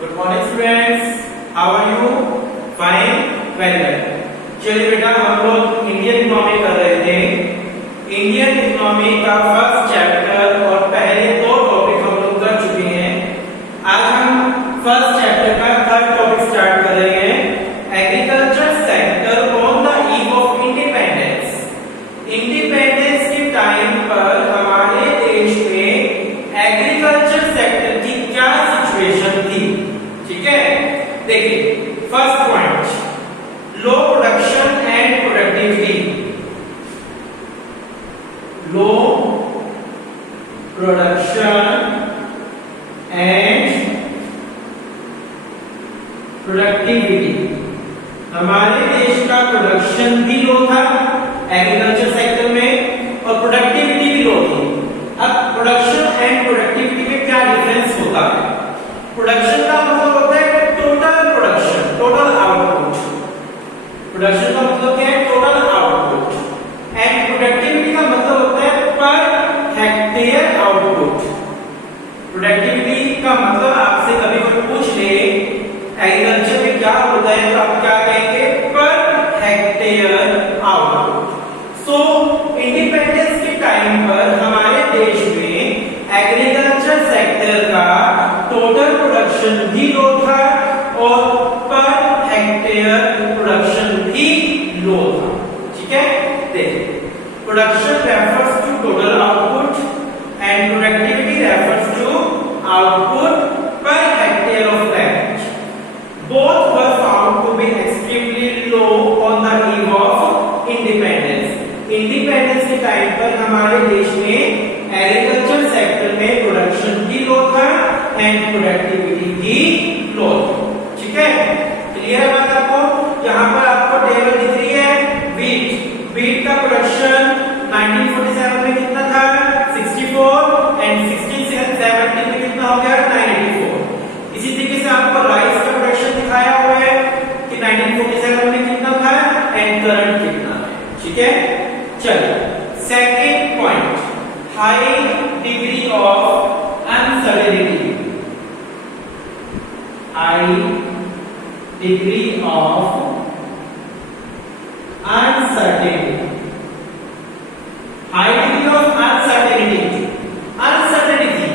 Good morning students, how are you? Fine, very well. चलिए बेटा, हम लोग इंडियन इकोनॉमी कर रहे थे। इंडियन इकोनॉमी का फर्स्ट चैप्टर और पहले दो टॉपिक हम लोग कर चुके हैं। आज हम फर्स्ट चैप्टर का थर्ड टॉपिक स्टार्ट कर रहे हैं, agriculture sector on the eve of independence. Independence के टाइम पर हमारे देश में एग्रीकल्चर सेक्टर की क्या सिचुएशन थी। ठीक है, देखिए first point, low production and productivity. Low production and productivity. हमारे देश का प्रोडक्शन भी लो था एग्रीकल्चर सेक्टर में और प्रोडक्टिविटी भी लो थी। अब प्रोडक्शन एंड प्रोडक्टिविटी में क्या डिफरेंस होता है? प्रोडक्शन का मतलब होता है total production, total output. Production का मतलब क्या है? Total output. एंड प्रोडक्टिविटी का मतलब होता है पर हेक्टेयर आउटपुट। प्रोडक्टिविटी का मतलब आपसे कभी कोई पूछ ले एग्रीकल्चर में क्या होता है तो आप क्या कहेंगे? Per hectare output. सो इंडिपेंडेंस के टाइम पर हमारे देश में एग्रीकल्चर सेक्टर का टोटल प्रोडक्शन भी लो था और पर हेक्टेयर प्रोडक्शन भी लो था। ठीक है, देखिए production refers to total output and productivity refers to output per hectare of land. Both were found to be extremely low on the eve of independence. Independence के time पर हमारे देश में एग्रीकल्चर सेक्टर में प्रोडक्शन भी लो था and productivity भी लो थी। ठीक है, क्लियर है बात आपको? यहाँ पर आपको टेबल दिख रही है, वीट का प्रोडक्शन 1947 में कितना था? 64 एंड 1670 में कितना हो गया? 984। इसी तरीके से आपको राइस का प्रोडक्शन दिखाया हुआ है कि 1947 में कितना था एंड करंट कितना है। ठीक है, चलिए second point, high degree of uncertainty. High degree of uncertainty. High degree of uncertainty. Uncertainty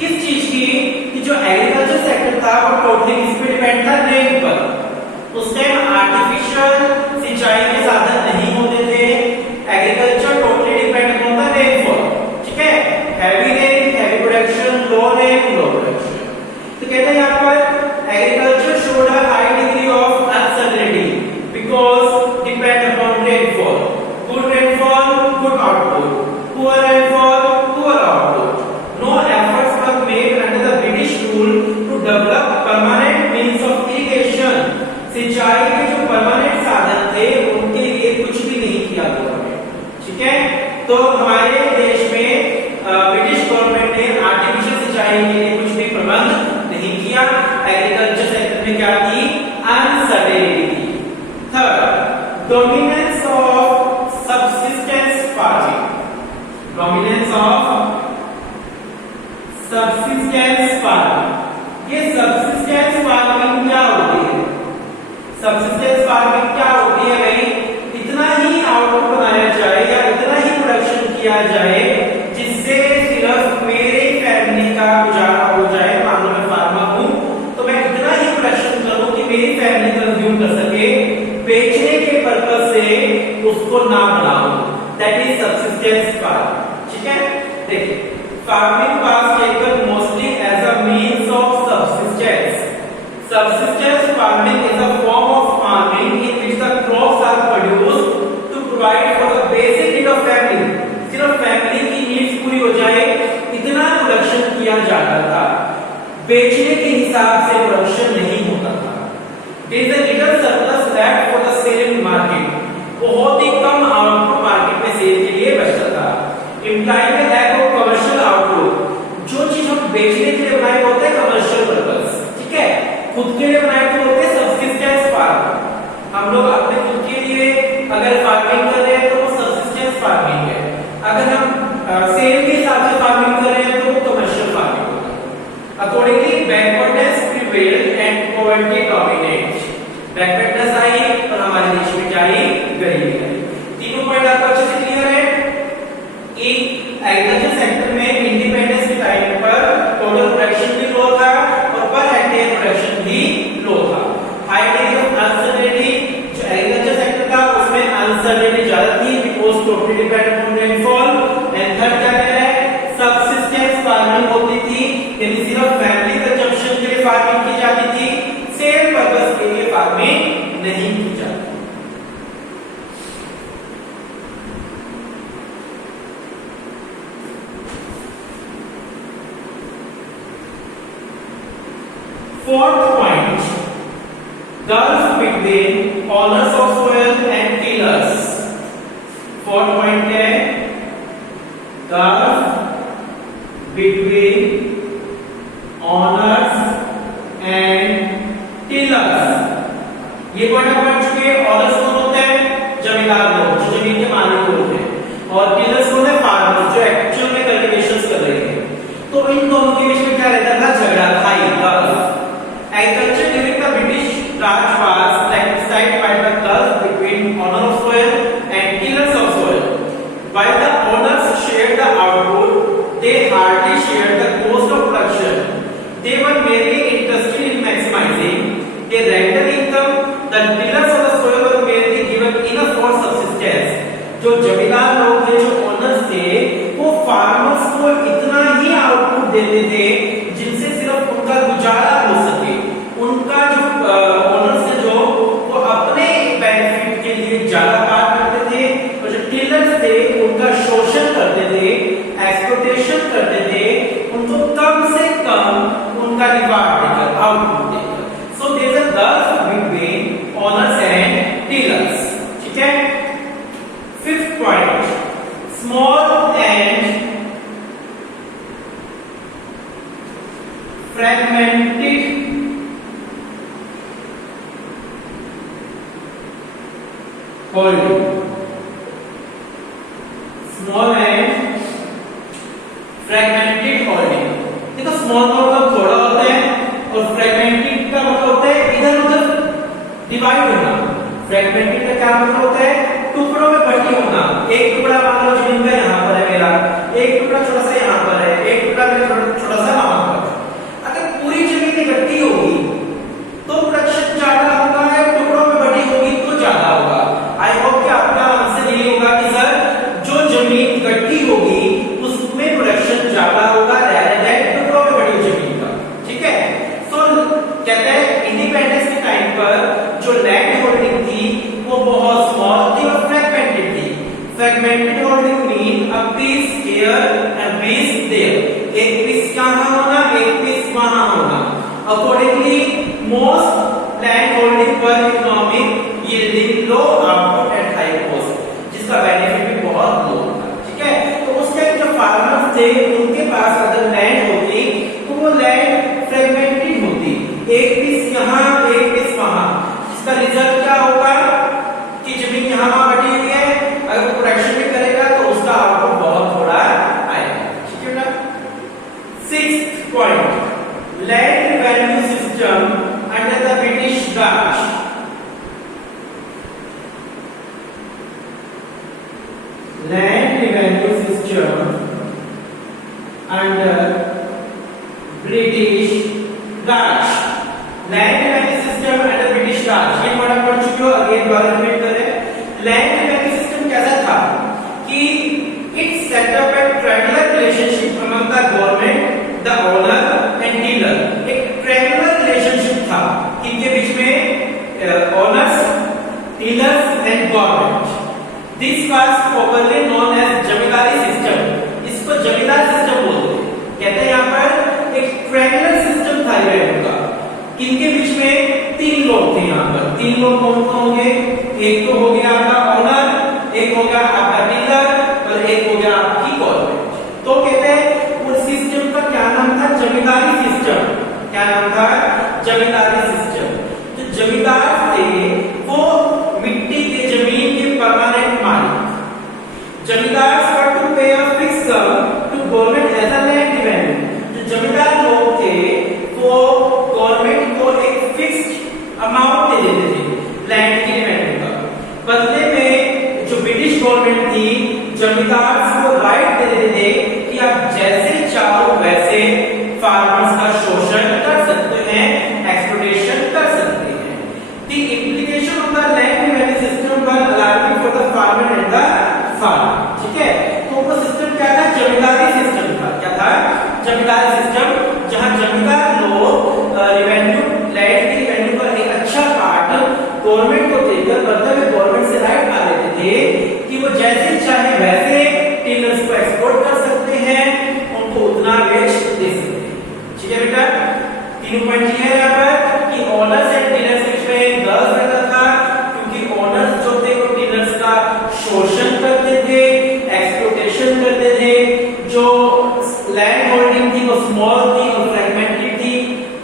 किस चीज की? कि जो एग्रीकल्चर सेक्टर था वो टोटली किस पे डिपेंड था? रेन पर। उस टाइम आर्टिफिशियल सिंचाई के साधन नहीं होते थे। एग्रीकल्चर टोटली डिपेंड होता था रेनफॉल। ठीक है, heavy rain heavy production, low rain low production. तो कहते हैं यहाँ पर agriculture showed a high degree of uncertainty because depend upon rainfall. Good rainfall good output, poor rainfall poor output. No efforts were made under the British rule to develop permanent means of irrigation. सिंचाई के जो permanent साधन थे उनके लिए कुछ भी नहीं किया गया। ठीक है, तो हमारे देश में ब्रिटिश गवर्नमेंट ने आर्टिफिशियल सिंचाई के लिए कुछ भी प्रबंध नहीं किया। एग्रीकल्चर सेक्टर में क्या थी? Uncertainty. Third, dominance of subsistence farming. Dominance of subsistence farming. ये सबसिस्टेंस फार्मिंग क्या होती है? सबसिस्टेंस फार्मिंग क्या होती है भाई? इतना ही आउटपुट बनाया जाए या इतना ही प्रोडक्शन किया जाए जिससे सिर्फ मेरे फैमिली का गुजारा हो जाए। मान लो मैं फार्मर हूं तो मैं इतना ही प्रोडक्शन करूं कि मेरी फैमिली कंज्यूम कर सके, बेचने के पर्पस से उसको ना बनाऊं। That is subsistence farming. ठीक है, देखिए farming was taken mostly as a means of subsistence. Subsistence farming is a form of farming in which the crops are produced to provide for the basic need of family. सिर्फ family की needs पूरी हो जाए इतना production किया जाता था। बेचने के हिसाब से प्रोडक्शन नहीं होता था। There is a little surplus left for the sale in market. बहुत ही कम आउटपुट मार्केट में सेल के लिए बचता था। Implying a lack of commercial output. जो चीज हम बेचने के लिए बनाए होते हैं कमर्शियल पर्पस, ठीक है, खुद के लिए बनाए तो होते हैं सबसिस्टेंस फार्मिंग। हम लोग अपने खुद के लिए अगर फार्मिंग कर रहे हैं तो वो सबसिस्टेंस फार्मिंग है। अगर हम सेल के हिसाब से फार्मिंग कर रहे हैं तो वो कमर्शियल फार्मिंग होगा। Accordingly backwardness prevail poverty dominate, backwardness आई और हमारे देश में क्या आई, गरीबी आई। तीनों पॉइंट आपको अच्छे से क्लियर है कि एग्रीकल्चर सेक्टर में इंडिपेंडेंस के टाइम पर टोटल प्रोडक्शन भी लो था और पर हेक्टेयर प्रोडक्शन भी लो था। हाई डिग्री ऑफ अनसर्टेनिटी जो एग्रीकल्चर सेक्टर था उसमें अनसर्टेनिटी ज्यादा थी because totally dependent on rainfall. And third क्या कह रहा है, सबसिस्टेंस फार्मिंग होती थी, यानी सिर्फ फैमिली कंजम्पशन के लिए फार्मिंग की जाती थी, सेल पर्पस के लिए फार्मिंग नहीं की जाती। Fourth point, gulf between owners of soil and tillers. Fourth point है gulf between owners and tillers. ये पॉइंट आप पढ़ चुके हैं। owners कौन होते हैं, जमींदार लोग जो जमीन के मालिक होते हैं, और tillers कौन है, फार्मर्स जो एक्चुअल में कल्टीवेशंस कर रहे हैं। तो इन दोनों के बीच में क्या रहता था, झगड़ा था। Gulf agriculture during the British Raj was satisfied by the gulf between owner of soil and tillers of soil. While the owners shared the output, they hardly shared the cost of production. They were merely interested in maximizing their rental income. The tillers of the soil were merely given enough for subsistence. जो जमींदार लोग थे, जो owners थे, वो farmers को इतना ही output देते थे जिनसे सिर्फ उनका गुजारा हो सके। उनका जो ओनर्स थे जो वो अपने बेनिफिट के लिए ज्यादा काम करते थे, और जो टिलर्स थे उनका शोषण करते थे, एक्सप्लॉयटेशन करते थे, उनको कम से कम उनका रिवार्ड देकर, आउटपुट देकर। So there is a gulf between owners and tillers. ठीक है। Fifth point, small and fragmented holding. Small and fragmented holding. देखो स्मॉल का मतलब थोड़ा होता है और फ्रैगमेंटेड का मतलब होता है इधर उधर डिवाइड होना। फ्रैगमेंटेड का क्या मतलब होता है, टुकड़ों में बटी होना। एक टुकड़ा मान लो जमीन का यहाँ पर है मेरा, एक टुकड़ा छोटा सा यहाँ पर है, एक टुकड़ा मेरा छोटा सा वहां पर। अगर पूरी जमीन इकट्ठी होगी तो प्रोडक्शन ज्यादा होगा, या टुकड़ों में बटी होगी तो ज्यादा होगा। आई होप कि आपका आंसर ये होगा कि सर जो जमीन इकट्ठी होगी उसमें प्रोडक्शन ज्यादा होगा rather than टुकड़ों में बटी जमीन का। ठीक है। सो कहते हैं इंडिपेंडेंस के टाइम पर जो लैंड होल्डिंग थी वो बहुत स्मॉल थी और फ्रैगमेंटेड थी। Fragmented holding mean a piece here and piece there, एक पीस यहाँ होना, एक पीस वहां होना। अकॉर्डिंगली मोस्ट लैंड होल्डिंग पर economic yielding low output at high cost, जिसका बेनिफिट भी बहुत लो था। ठीक है। तो उस टाइम जो फार्मर्स थे उनके पास अगर लैंड होती तो वो लैंड फ्रैगमेंटेड होती, एक पीस यहाँ एक पीस वहां, जिसका रिजल्ट क्या होगा कि जमीन यहाँ वहां बटी हुई है, अगर वो प्रोडक्शन भी करेगा तो उसका आउटपुट बहुत थोड़ा आएगा। ठीक है ना। Sixth point, land revenue system under the British Raj. Land revenue system under British Raj। Land revenue system under British Raj, ये पढ़ा पढ़ चुके हो, अगेन दोबारा रिपीट करें। Land revenue system कैसा था कि it set up a triangular relationship among the government, the owner and dealer। एक triangular relationship था इनके बीच में, owners, dealers and government। This was popularly known as zamindari system. इसको जमींदार सिस्टम बोलते हैं। कहते हैं यहाँ पर एक ट्रायंगुलर सिस्टम था रेवेन्यू का, किनके बीच में तीन लोग थे। यहाँ पर तीन लोग कौन कौन होंगे, एक तो हो गया आपका ओनर, एक हो गया आपका डीलर और एक हो गया आपकी गवर्नमेंट। तो कहते हैं उस सिस्टम का क्या नाम था, जमींदारी सिस्टम। क्या नाम था, जमींदारी सिस्टम। जो जमींदार थे वो मिट्टी के जमीन के परमानेंट मालिक। जमींदार were to pay a fixed sum to government as a land revenue। जो जमींदार लोग थे वो गवर्नमेंट को एक फिक्स कैसे फार्मर्स का शोषण कर सकते हैं, एक्सप्लॉइटेशन कर सकते हैं। The implication of the land value system was alarming for the farmer and the farmer। ठीक है, तो वो सिस्टम क्या था? जमींदारी सिस्टम था। क्या था? जमींदारी सिस्टम, जहां जमींदार लोग रेवेन्यू, लैंड की रेवेन्यू का एक अच्छा पार्ट गवर्नमेंट को देकर, मतलब गवर्नमेंट से राइट पा लेते थे कि वो जैसे चाहे वैसे टिलर्स को एक्सपोर्ट कर सकते हैं, उनको उतना बेच दे सकते हैं। ठीक है बेटा, तीन पॉइंट ये है यहाँ पर कि ओनर्स एंड टिलर्स में गर्ल्स रहता था, क्योंकि ओनर्स जो थे वो टिलर्स का शोषण करते थे, एक्सप्लॉइटेशन करते थे। जो लैंड होल्डिंग थी वो स्मॉल थी और फ्रैगमेंटेड थी,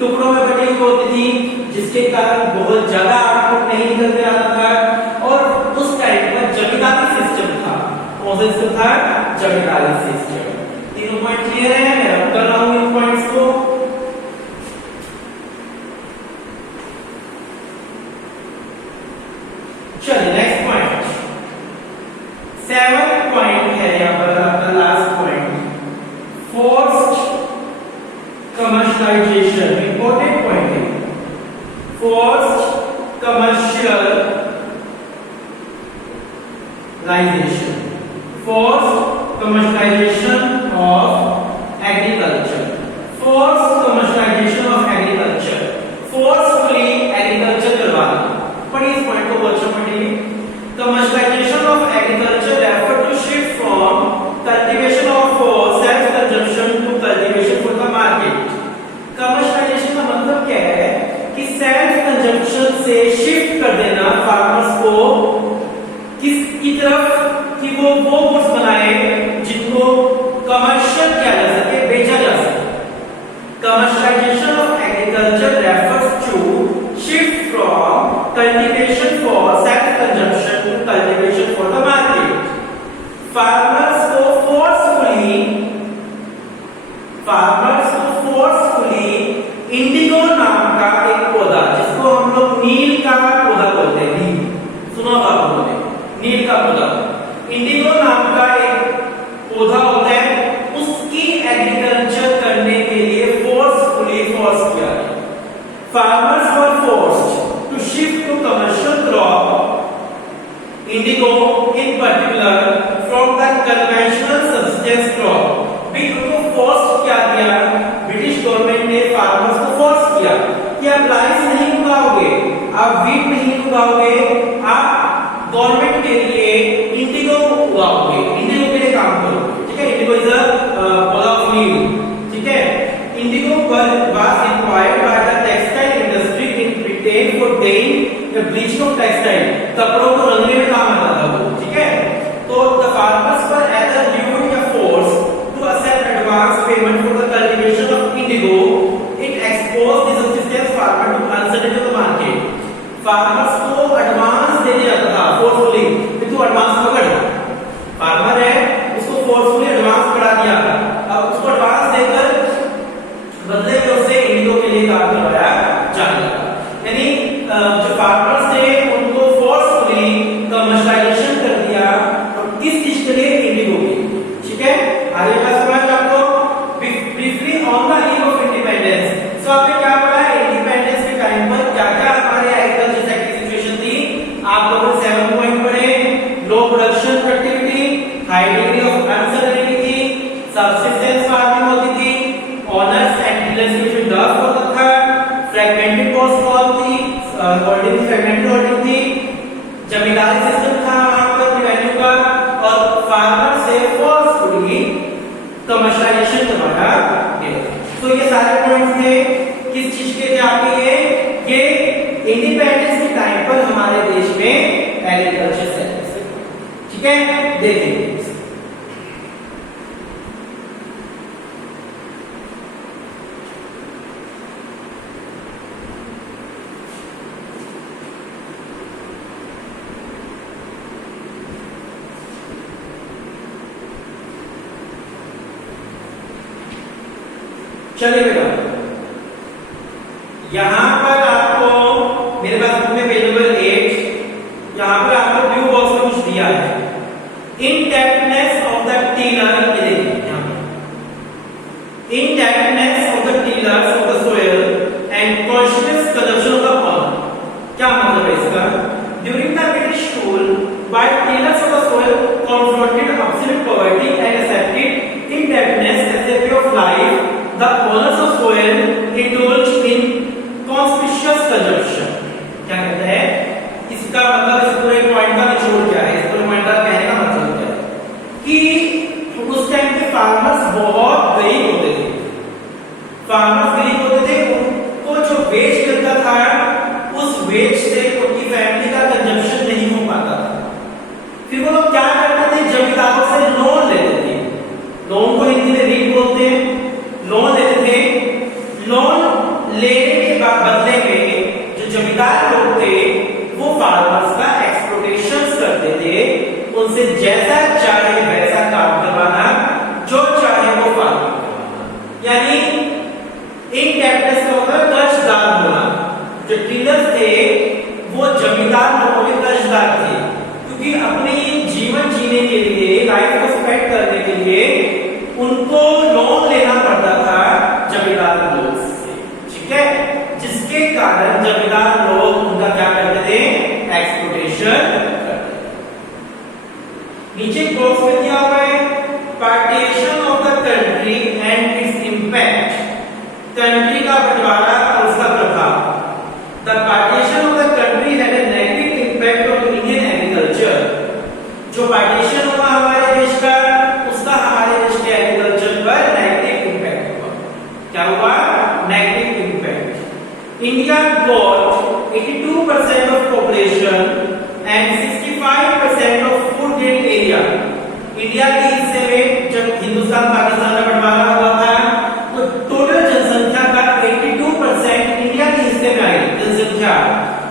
टुकड़ों में बटी हुई होती थी, जिसके कारण बहुत ज्यादा आउटपुट नहीं निकलते आता था। और उस टाइम पर जमींदारी सिस्टम था। कौन सा सिस्टम था? जमींदारी सिस्टम। तीनों पॉइंट क्लियर है? मैं रब कर रहा हूं इन पॉइंट्स को। चलिए नेक्स्ट पॉइंट, 7 पॉइंट है यहाँ पर आपका last point, forced commercialization. Important point है, forced commercialization, forced commercialization of agriculture, forced commercialization of agriculture, forcefully agriculture करवा दो। पढ़िए इस पॉइंट को बहुत अच्छा पढ़िए। Commercialization of agriculture refer to shift from cultivation of for self consumption to cultivation for the market. Commercialization का मतलब क्या है कि सेल्फ कंजम्पशन से शिफ्ट कर देना फार्मर्स को किसकी तरफ, कि वो गुड्स बनाए जिनको कमर्शियल किया जा सके, बेचा जा सके। Commercialization of agriculture refers to shift from cultivation for self-consumption to cultivation for the market. Farmers को forcefully इंडिगो नाम का एक पौधा, जिसको हम लोग नील का पौधा बोलते हैं, नील सुना होगा आपने, नील का पौधा, इंडिगो नाम का एक पौधा होता है, उसकी एग्रीकल्चर करने के लिए फोर्सफुली फोर्स किया गया। Farmers were forced to shift to commercial crop indigo in particular from the conventional subsistence crop. उनको फोर्स किया गया, ब्रिटिश गवर्नमेंट ने फार्मर्स को फोर्स किया कि आप राइस नहीं उगाओगे, आप व्हीट नहीं उगाओगे, आप गवर्नमेंट के लिए इंडिगो उगाओगे, इंडिगो के लिए काम करोगे। ठीक है, इंडिगो इज अ पौधा ऑफ नील। ठीक है, Indigo was required by the textile industry in Britain for डेइंग the bleaching of textile, कपड़ों को रंगने में काम आता था वो। ठीक है, तो the farmers were either dude या force to accept advance payment for the cultivation of indigo. It exposed the subsistence farmer to uncertainty of the market. Farmers को advance दे दिया था forcefully, कि तू advance पकड़, farmer है उसको forcefully advance बढ़ा दिया। अब उसको advance देकर बदले में उसे indigo के लिए काम करवाया जाने लगा। यानी जो farmers थे उनको forcefully commercialization कर दिया, और किस चीज के लिए? indigo के। ठीक है, आगे का सवाल आपको briefly on the eve of independence. So आपने क्या पढ़ा है? इंडिपेंडेंस के टाइम पर क्या-क्या हमारे एग्रीकल्चर सेक्टर की सिचुएशन थी? आप लोगों ने 7 पॉइंट पढ़े। Low production productivity, high degree of uncertainty थी, सबसिस्टेंस फार्मिंग होती थी, ओनर्स एंड डीलर्स के बीच डॉग होता था, फ्रैगमेंटेड पोस्ट मॉल थी, होल्डिंग फ्रैगमेंटेड होल्डिंग थी, जमींदारी सिस्टम था वहां पर रेवेन्यू का, और फार्मर से फोर्सफुली कमर्शियलाइजेशन करवाया गया। तो ये सारे पॉइंट्स थे किस चीज के लिए आपके? ये इंडिपेंडेंस के टाइम पर हमारे देश में एग्रीकल्चर सेक्टर से। ठीक है, देखिए चलिए बेटा, यहां पर आपको मेरे पास बुक में पेज नंबर 8, यहां पर आपको ब्लू बॉक्स में कुछ दिया है। इनडेप्थनेस ऑफ द टिलर, ये देखिए यहां पर in-depth indebtedness of the tillers of the soil and conscious consumption of the pollen. क्या मतलब है इसका? During the British rule, while tillers of the soil confronted absolute poverty and accepted indebtedness as a way of life, the owners of soil indulged in conspicuous consumption. क्या कहते हैं? इसका मतलब इस पूरे पॉइंट का निचोड़ क्या है? इस पूरे पॉइंट का कहने का मतलब क्या है? कि उस टाइम के फार्मर्स बहुत गरीब होते थे। फार्मर्स गरीब होते थे, उनको जो वेज मिलता था उस वेज से उनकी फैमिली का कंजम्पशन नहीं हो पाता था। फिर वो लोग क्या करते थे? जमींदारों से लोन लेते थे। लोन को हिंदी में ऋण बोलते हैं। लोन लेते थे। लोन लेने के बदले में जो जमींदार लोग थे वो फार्मर्स का एक्सप्लॉयटेशन करते थे, उनसे जैसा चाहे वैसा काम करवाना, जो चाहे वो फार्मिंग करवाना। यानी इनडेप्टनेस का मतलब कर्जदार होना। जो टिलर्स थे वो जमींदार लोगों के कर्जदार थे, क्योंकि अपने जीवन जीने के लिए, लाइफ को स्पेंड करने के लिए उनको लोन लेना पड़ता था जमींदार लोग से, ठीक है? जिसके कारण जमींदार लोग उनका क्या करते थे? एक्सप्लॉयटेशन करते थे। नीचे बॉक्स में दिया हुआ है partition of the country and it's impact. Country का बंटवारा और उसका प्रभाव। The partition of the country had a negative impact on Indian agriculture. जो पार्टीशन हुआ हमारे देश का, उसका हमारे देश के एग्रीकल्चर पर नेगेटिव इम्पैक्ट हुआ। क्या हुआ? Negative impact. India got 82% of population and 65% of food grain area. India के हिस्से में जब हिंदुस्तान पाकिस्तान का बंटवारा हुआ था तो टोटल जनसंख्या का 82% इंडिया के हिस्से में आई जनसंख्या,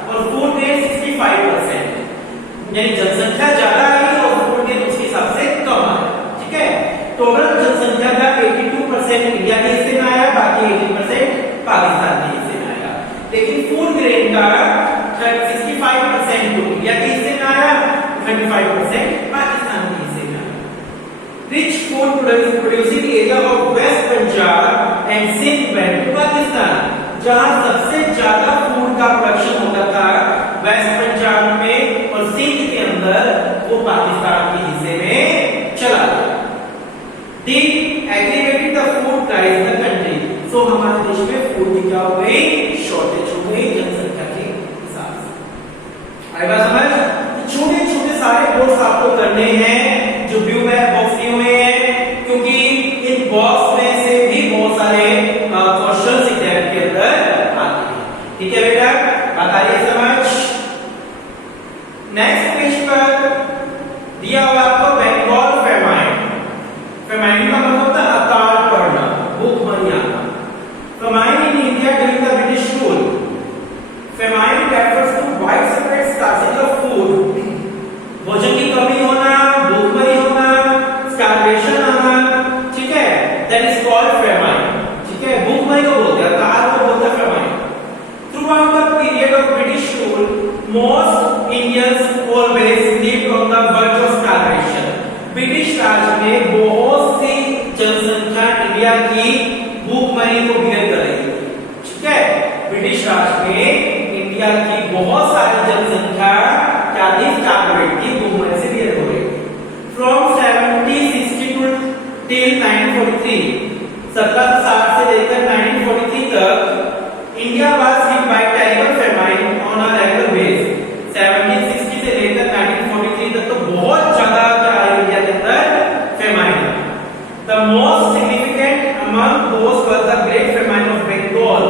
और फूड ग्रेन 65%। यानी जनसंख्या ज्यादा आई और फूड ग्रेन उसके हिसाब से कम आई, ठीक है? टोटल जनसंख्या का 82% इंडिया के हिस्से में आया, बाकी 80% पाकिस्तान के हिस्से में आया। लेकिन फूड ग्रेन का 65% इंडिया के हिस्से में आया, 35% पाकिस्तान के हिस्से में आया। Rich food producing area of West Punjab and Sindh went to Pakistan. जहां सबसे ज्यादा फूड का प्रोडक्शन होता था वेस्ट पंजाब में और सिंध के अंदर, वो पाकिस्तान के हिस्से में चला गया। They aggravated the food price in the country. So हमारे देश में फूड की क्या हो गई? शॉर्टेज हो गई जनसंख्या के हिसाब से। आई बात समझ? छोटे छोटे सारे कोर्स आपको करने हैं जो व्यू में बॉक्स दिए हुए हैं, क्योंकि इन बॉक्स में से भी बहुत सारे क्वेश्चंस एग्जाम के अंदर आते हैं, ठीक है बेटा? बताइए समझ। नेक्स्ट पेज पर दिया हुआ आपको बंगाल फेमाइन। फेमाइन का मतलब होता है अकाल पड़ना, भूखमरी आना। Famine in India during the British rule. Famine refers to widespread scarcity of food. भोजन की कमी होना, भूखमरी होना, स्टार्वेशन आना, ठीक है? दैट इज कॉल्ड फेमाइन, ठीक है? भूखमरी को बोलते हैं, अकाल को बोलते हैं famine. Throughout the period of British rule, most Indians always lived on the verge of starvation. British Raj में बहुत सी जनसंख्या इंडिया की भूखमरी को बियर कर रही थी, ठीक है? ब्रिटिश राज में इंडिया की बहुत सारी जनसंख्या क्या थी? स्टार्वेट थी, भूखमरी से बियर हो रही थी। From 1762 till 1943, 1760 से लेकर 1943 तक India was hit by terrible famine on a regular basis। 1760 से लेकर 1943 तक तो बहुत ज्यादा क्या है इंडिया के अंदर famine। The most significant among those was the Great Famine of Bengal।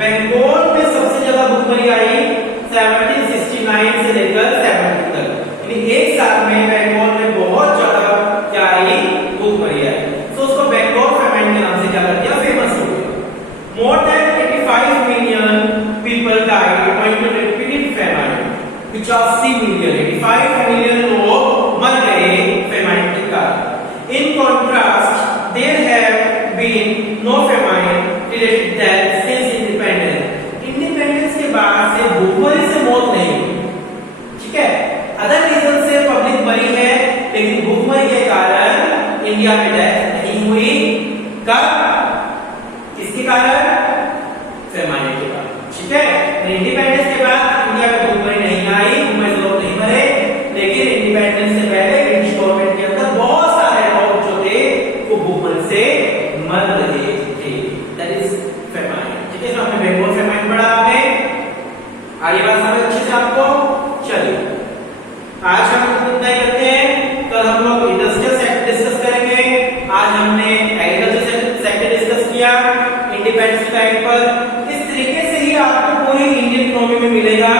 Bengal में सबसे ज्यादा भूखमरी आई 1769 से लेकर 70 तक, यानी एक साल में बंगाल में बहुत ज्यादा क्या आई? भूखमरी आई। तो उसको बंगाल famine के नाम से क्या कर दिया? फेमस हो गया। More than 85 million people died owing to repeated famine। 85 million, 85 million लोग मर गए famine के कारण। In contrast, there have been no famine related deaths since independence। Independence के बाद से भूखमरी से मौत नहीं हुई, ठीक है? अदर रीजन से पब्लिक मरी है, लेकिन भूखमरी के कारण इंडिया में डेथ नहीं हुई। कब? किसके कारण? फेमाइन के कारण। ठीक है, तो इंडिपेंडेंस के बाद इंडिया में भूखमरी नहीं आई, भूखमरी लोग नहीं मरे, लेकिन इंडिपेंडेंस से पहले ब्रिटिश गवर्नमेंट के अंदर बहुत सारे लोग जो थे वो भूखमरी से मर रहे थे। That is famine. ठीक है, तो हमने बंगाल फेमाइन पढ़ा। आपने आगे बात समझ अच्छे से आपको? चलिए आज हम इतना ही करते हैं, कल हम लोग इंडस्ट्रियल सेक्टर डिस्कस करेंगे। आज हमने एग्रीकल्चर सेक्टर डिस्कस किया इंडिपेंडेंस टाइम पर। इस तरीके से ही आपको पूरी इंडियन इकोनॉमी में मिलेगा